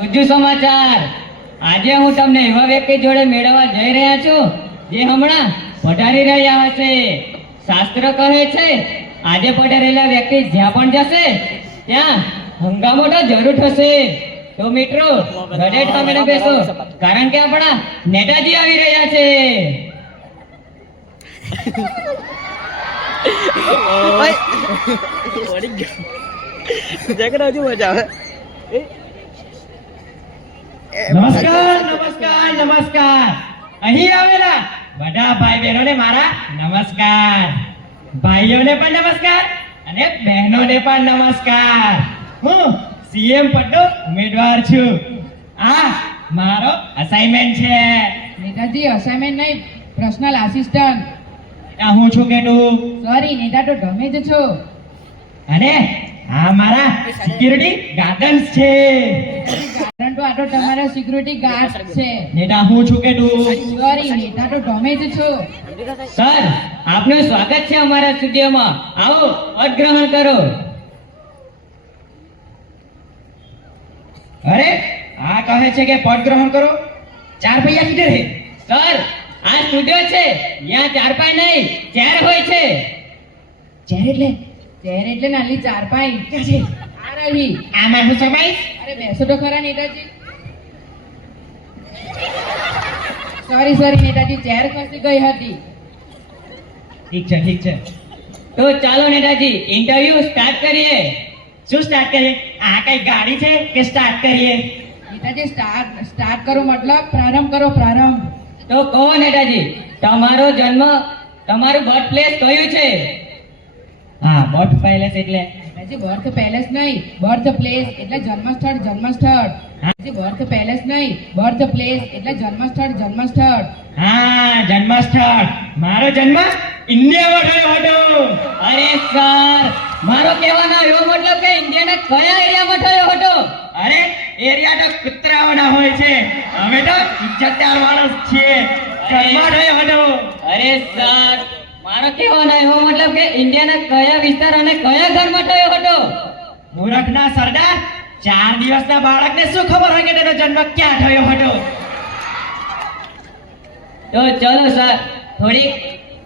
ગુજ્જુ સમાચાર. આજે હું તમને એવા વ્યક્તિ જોડે મેળવવા જઈ રહ્યા છું જે હમણાં પધારી રહ્યા હશે. શાસ્ત્ર કહે છે આજે પધારેલા વ્યક્તિ જ્યાં પણ જશે ત્યાં હંગામો તો જરૂર થશે. તો મિત્રો ગળે ઠામીને બેસો, કારણ કે આપણા નેતાજી આવી રહ્યા છે. નમસ્કાર નમસ્કાર નમસ્કાર. અહીં આવેલા બધા ભાઈ બહેનોને મારા નમસ્કાર. ભાઈઓને પણ નમસ્કાર અને બહેનોને પણ નમસ્કાર. હું સીએમ પદનો ઉમેદવાર છું. આ મારો અસાઇનમેન્ટ છે. નેતાજી અસાઇનમેન્ટ નહીં, પર્સનલ આસિસ્ટન્ટ. આ હું છું કે તું? સોરી નેતા તો તમે જ છો. અને આ મારા સિક્યુરિટી ગાર્ડન્સ છે. કારણ તો આ તો તમારા સિક્યુરિટી ગાર્ડ છે. નેતા હું છું કે તું? સોરી નેતા તો તમે જ છો. સર, આપનું સ્વાગત છે અમારા સ્ટુડિયોમાં. આવો પદ ગ્રહણ કરો. અરે આ કહે છે કે પદ ગ્રહણ કરો. 4 પૈયા કિધર હે? સર, આ સ્ટુડિયો છે, ત્યાં ચારપાઈ નહીં ચેર હોય છે. ચેર એટલે ચેર એટલે નાલી ચારપાઈ. ક્યાં છે? આ રહી. આમાં હું સમાઈ? અરે બેસો તો ખરા નેતાજી. સોરી નેતાજી, ચેર ખસી ગઈ હતી. ઠીક છે ઠીક છે. તો ચાલો નેતાજી ઇન્ટરવ્યુ સ્ટાર્ટ કરીએ. શું સ્ટાર્ટ કરીએ? આ કઈ ગાડી છે કે સ્ટાર્ટ કરીએ? નેતાજી સ્ટાર્ટ કરો મતલબ પ્રારંભ કરો, પ્રારંભ. તો કહો નેતાજી, તમારો જન્મ, તમારું બર્થ પ્લેસ કયું છે? હા, બર્થ પેલેસ એટલે નેતાજી બર્થ પેલેસ નહીં, બર્થ પ્લેસ એટલે જન્મસ્થળ, જન્મસ્થળ. નેતાજી બર્થ પેલેસ નહીં, બર્થ પ્લેસ એટલે જન્મસ્થળ, જન્મસ્થળ. હા, જન્મસ્થળ. મારો જન્મ ઇન્ડિયામાં થયો હતો. અરે સર, મારો કહેવાનો એવો મતલબ કે ઇન્ડિયાના કયા એરિયામાં થયો હતો? અરે એરિયા તો કૂતરાઓના હોય છે, અમે તો ઇજ્જતદાર માણસ છીએ. ઘરમાં થયો હતો. અરે સર, મારો કહેવાનો એવો મતલબ કે ઇન્ડિયાના કયા વિસ્તાર અને કયા ઘરમાં થયો હતો? મૂર્ખના સરદાર, 4 દિવસના બાળકને શું ખબર હોય કે તેનો જન્મ ક્યાં થયો હતો? તો ચલો સર, થોડી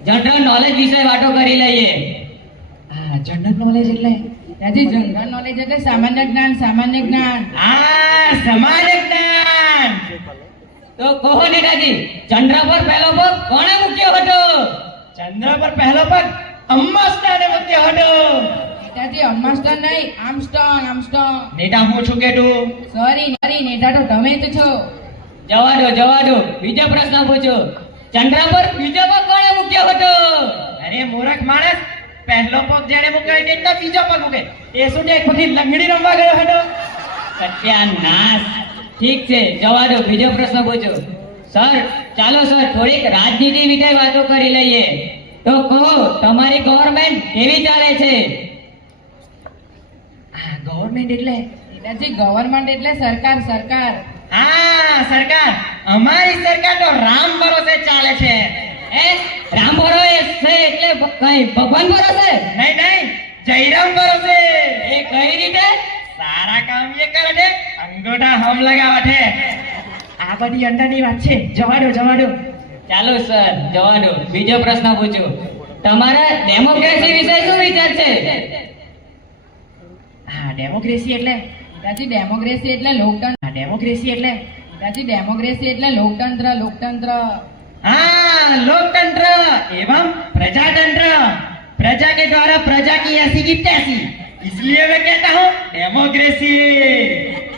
જનરલ નોલેજ વિશે વાતો કરી લઈએ. હા, જનરલ નોલેજ એટલે નેતાજી જનરલ નોલેજ એટલે સામાન્ય જ્ઞાન, સામાન્ય જ્ઞાન. આ સમાજ જ્ઞાન. તો કહો નેતાજી, ચંદ્ર પર પહેલો પગ કોણે મૂક્યો હતો? ચંદ્ર પર પહેલો પગ અમ્માસ્ટાને મૂક્યો હતો. નેતાજી અમ્માસ્ટન નહીં, આર્મસ્ટ્રોંગ, આર્મસ્ટ્રોંગ. નેતા હું છું કે તું? સોરી નેતા તો તમે જ છો. જવા દો, બીજો પ્રશ્ન પૂછો. ચંદ્ર પર બીજો પગ કોણે મૂક્યો હતો? અરે મૂર્ખ માણસ, પહેલો પગ જેને મૂક્યો એને તો બીજો પગ મૂકે. એ શું છે, ખોટી લંગડી રમવા ગયો હતો? સત્યાનાશ. ઠીક છે, જવા દો, બીજો પ્રશ્ન પૂછો. સર, ચાલો સર, થોડીક રાજનીતિ વિશે વાતો કરી લઈએ. તો કહો, તમારી ગવર્નમેન્ટ કેવી ચાલે છે? આ ગવર્નમેન્ટ એટલે? નેતાજી ગવર્નમેન્ટ એટલે સરકાર, સરકાર. હા, સરકાર. અમારી સરકાર તો રામ ભરોસે ચાલે છે. રામ ભરોસે છે એટલે કઈ ભગવાન ભરોસે? નહીં, જયરામ ભરોસે. એ કઈ રીતે? સારા કામ એ કરે છે, અંગૂઠા હમ લગાવે છે. આ બધી અંદરની વાત છે. જવા દો. ચાલો સર, જવા દો, બીજો પ્રશ્ન પૂછો. તમારા ડેમોક્રેસી વિશે શું વિચાર છે? હા, ડેમોક્રેસી એટલે? નેતાજી ડેમોક્રેસી એટલે લોકતંત્ર. હા, ડેમોક્રેસી એટલે? નેતાજી ડેમોક્રેસી એટલે લોકતંત્ર, લોકતંત્ર. हाँ, लोकतंत्र एवं प्रजातंत्र. प्रजा के द्वारा प्रजा की ऐसी की तैसी, इसलिए मैं कहता हूँ डेमोक्रेसी.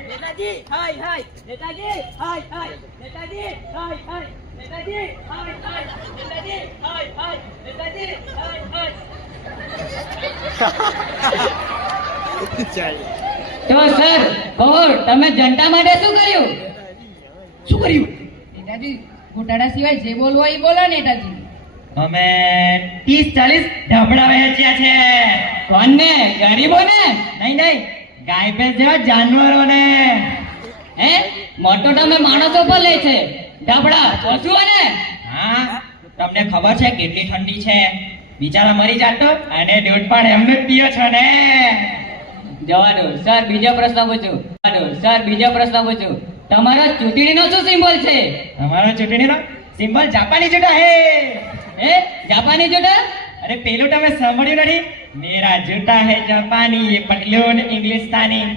नेताजी हाय हाय, नेताजी हाय हाय, नेताजी हाय हाय, नेताजी हाय हाय, नेताजी हाय हाय, नेताजी हाय हाय. તો સર, કહો, તમે જનતા માટે શું કર્યું? શું કર્યું? નેતાજી ઘોટાળા સિવાય જે બોલવું હોય એ બોલો નેતાજી. અમે 30-40 ઢબડા વેચ્યા છે. કોને? ગરીબોને? નહીં, ગાય ભેંસ જેવા જાનવરોને. મોટો તમે માણસો પર લે છે, ઢબડા પશુઓને? હા, તમને ખબર છે કેટલી ઠંડી છે? બિચારા મરી જાતો અને દૂધ પણ એમને જ પીયો છો ને. જવા દો સર, બીજો પ્રશ્ન પૂછું. સર, બીજો પ્રશ્ન પૂછું. તમારા ચૂંટણીનો શું સિમ્બોલ છે? અમારો ચૂંટણીનો સિમ્બોલ જાપાની જૂટા હે. એ જાપાની જોડા? અરે પેલું તમે સાંભળ્યું નથી? મેરા જૂટા હે જાપાની, પટલુન ઇંગ્લિસ્તાની.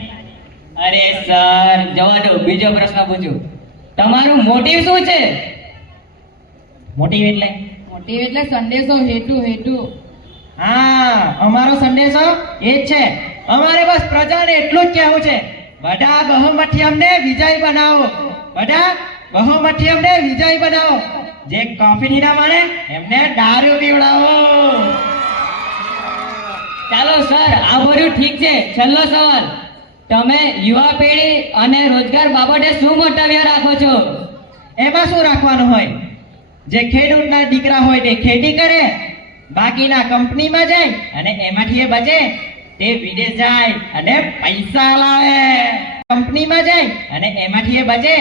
અરે સર, જવા દો, બીજો પ્રશ્ન પૂછું. તમારું મોટિવ શું છે? મોટી એટલે મોટિવ એટલે સંદેશો, હેતુ હેતુ. હા, અમારો સંદેશો એ જ છે. અમારે બસ પ્રજાને એટલું જ કહેવું છે, બધા બહુમતી અમને વિજય બનાવો. બધા બહુમતી અમને વિજય બનાવો. જે કોફી ની ના માને એમને દારૂ પીવડાવો. ચાલો સર, આ બધું ઠીક છે. છેલ્લો સવાલ. તમે યુવા પેઢી અને રોજગાર બાબતે શું મંતવ્ય રાખો છો? એમાં શું રાખવાનું હોય? જે ખેડૂતના દીકરા હોય તે ખેતી કરે, બાકીના કંપનીમાં જાય અને એમાંથી એ બચે તે વિદેશ જાય અને પૈસા લાવે. કંપનીમાં જાય અને એમાંથી એ બચે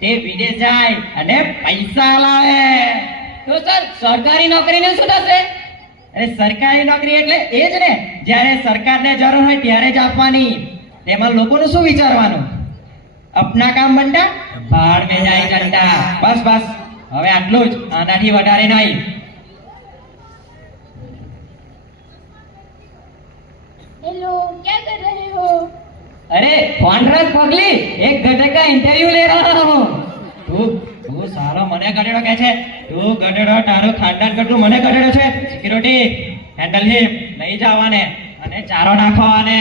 તે વિદેશ જાય અને પૈસા લાવે. તો સર, સરકારી નોકરીને શું થશે? અરે સરકારી નોકરી એટલે એ જ ને, જ્યારે સરકારને જરૂર હોય ત્યારે જ આપવાની. તેમાં લોકોનું શું વિચારવાનું? અપના કામ બંડા, ભાડ મેં જાય ચંડા. બસ બસ, હવે આટલું જ, આનાથી વધારે નહીં. हेलो, क्या कर रहे हो? अरे फोन रख पगली, एक घंटे का इंटरव्यू ले रहा हूँ. તું સારો મને ગધેડો કહે છે? તું ગધેડો, તારું ખાનદાન કરતું મને ગધેડો છે? સિક્યુરિટી, હેન્ડલ હિમ, લઈ જવાને અને ચારો નાખવાને.